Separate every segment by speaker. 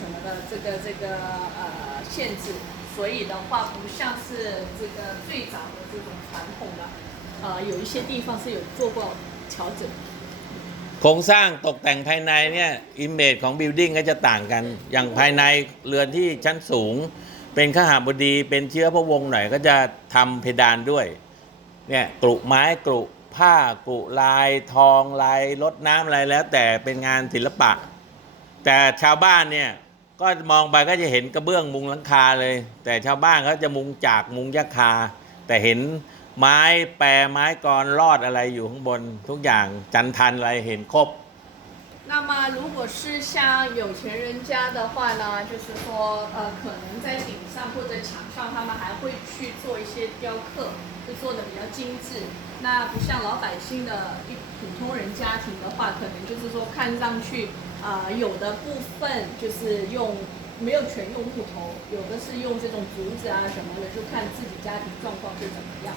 Speaker 1: 什么的这个这个呃限制，所以的话不像是这个最早的这种传统的，呃有一些地方是有做过调整。
Speaker 2: โครงสร้างตกแต่งภายในเนี่ยอิมเมจของบิลดิ้งก็จะต่างกัน อย่างภายในเรือนที่ชั้นสูง เป็นขหาบดีเป็นเชื้อพระวงศ์หน่อยก็จะทำเพดานด้วยเนี่ยกรุไม้กรุผ้ากรุลายทองลายลดน้ำอะไรแล้ว แต่เป็นงานศิลปะ แต่ชาวบ้านเนี่ย ก็มองไปก็จะเห็นกระเบื้องมุงหลังคาเลย แต่ชาวบ้านเขาจะมุงจากมุงยักคา แต่เห็นไม้แปรไม้กรลอดอะไรอยู่ข้างบน ทุกอย่างจันทันอะไรเห็นครบ
Speaker 1: 那么如果是像有钱人家的话呢，就是说呃可能在顶上或者墙上，他们还会去做一些雕刻，就做的比较精致。那不像老百姓的一普通人家庭的话，可能就是说看上去啊、 呃有的部分就是用没有全用木头，有的是用这种竹子啊什么的，就看自己家庭状况是怎么样。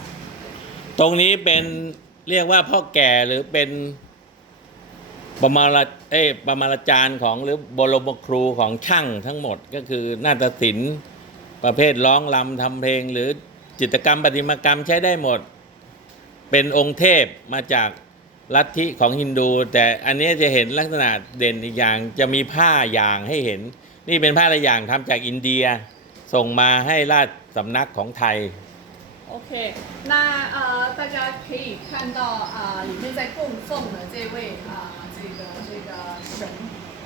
Speaker 2: ตรงนี้เป็นเรียกว่าพ่อแก่หรือเป็นประมาณเอ้ยประมาณจารย์ของหรือบรมครูของช่างทั้งหมดก็คือนาฏศิลป์ประเภทร้องรำทำเพลง หรือจิตรกรรมประติมากรรมใช้ได้หมด เป็นองค์เทพมาจาก ลัทธิของฮินดู แต่อันนี้จะเห็นลักษณะเด่นอีกอย่างจะมีผ้าอย่างให้เห็น นี่เป็นผ้าอย่างทำจากอินเดีย ส่งมาให้ราชสำนักของไทย
Speaker 1: OK，那呃，大家可以看到啊、里面在供奉的这位啊、这个这个神